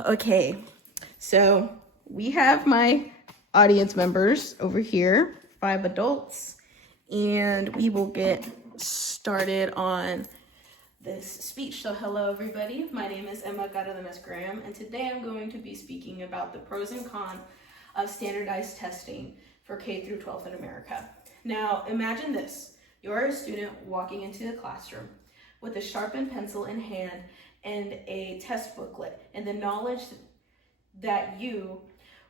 Okay, so we have my audience members over here, 5 adults, and we will get started on this speech. So hello everybody, my name is Emma Cardenas-Graham, and today I'm going to be speaking about the pros and cons of standardized testing for K through 12 in America. Now imagine this, you're a student walking into the classroom with a sharpened pencil in hand and a test booklet, and the knowledge that you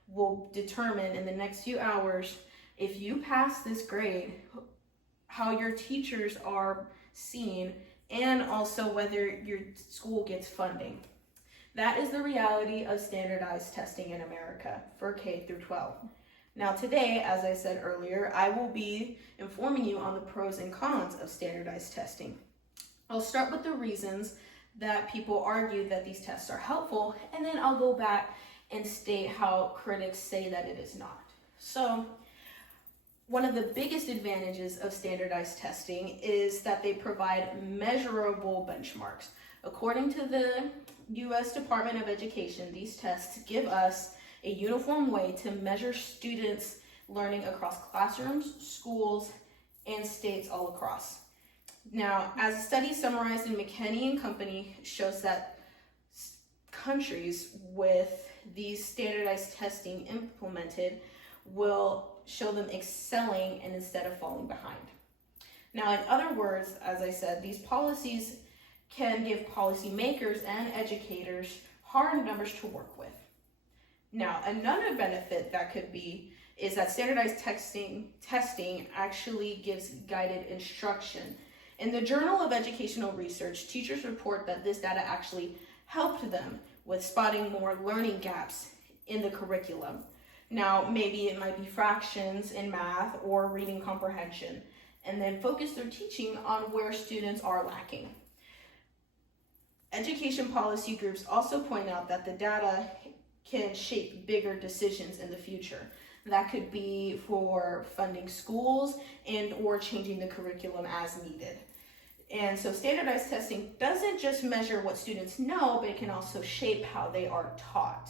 will determine in the next few hours if you pass this grade, how your teachers are seen, and also whether your school gets funding. That is the reality of standardized testing in America for K through 12. Now today, as I said earlier, I will be informing you on the pros and cons of standardized testing. I'll start with the reasons that people argue that these tests are helpful, and then I'll go back and state how critics say that it is not. So, one of the biggest advantages of standardized testing is that they provide measurable benchmarks. According to the U.S. Department of Education, these tests give us a uniform way to measure students' learning across classrooms, schools, and states all across. Now, as a study summarized in McKinney and Company shows that countries with these standardized testing implemented will show them excelling and instead of falling behind. Now, in other words, as I said, these policies can give policymakers and educators hard numbers to work with. Now, another benefit that could be is that standardized testing actually gives guided instruction. In the Journal of Educational Research, teachers report that this data actually helped them with spotting more learning gaps in the curriculum. Now, maybe it might be fractions in math or reading comprehension, and then focus their teaching on where students are lacking. Education policy groups also point out that the data can shape bigger decisions in the future. That could be for funding schools and or changing the curriculum as needed. And so standardized testing doesn't just measure what students know, but it can also shape how they are taught.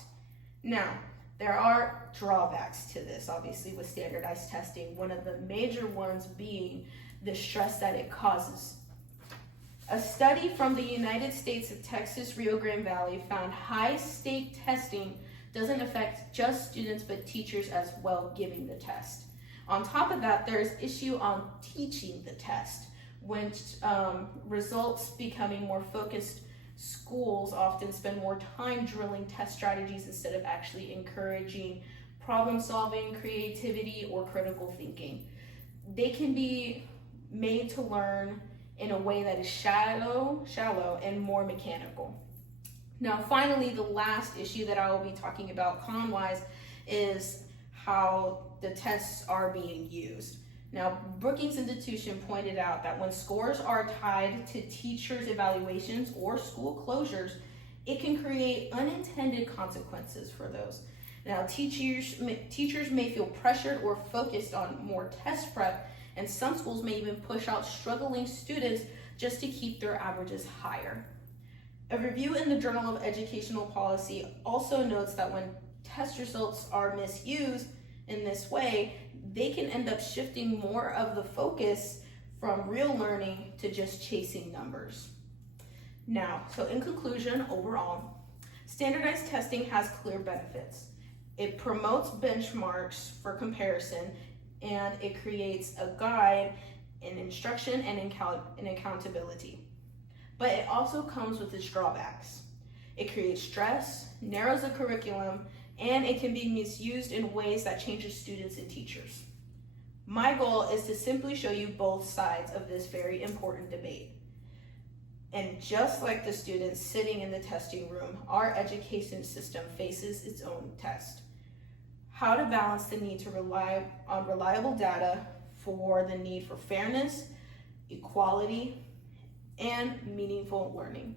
Now, there are drawbacks to this, obviously, with standardized testing. One of the major ones being the stress that it causes. A study from the United States of Texas Rio Grande Valley found high-stake testing doesn't affect just students, but teachers as well giving the test. On top of that, there's issue on teaching the test, which results becoming more focused. Schools often spend more time drilling test strategies instead of actually encouraging problem solving, creativity, or critical thinking. They can be made to learn in a way that is shallow, and more mechanical. Now, finally, the last issue that I will be talking about con-wise is how the tests are being used. Now, Brookings Institution pointed out that when scores are tied to teachers' evaluations or school closures, it can create unintended consequences for those. Now, teachers may feel pressured or focused on more test prep, and some schools may even push out struggling students just to keep their averages higher. A review in the Journal of Educational Policy also notes that when test results are misused in this way, they can end up shifting more of the focus from real learning to just chasing numbers. Now, so in conclusion, overall, standardized testing has clear benefits. It promotes benchmarks for comparison, and it creates a guide in instruction and accountability. But it also comes with its drawbacks. It creates stress, narrows the curriculum, and it can be misused in ways that changes students and teachers. My goal is to simply show you both sides of this very important debate. And just like the students sitting in the testing room, our education system faces its own test. How to balance the need to rely on reliable data for the need for fairness, equality, and meaningful learning.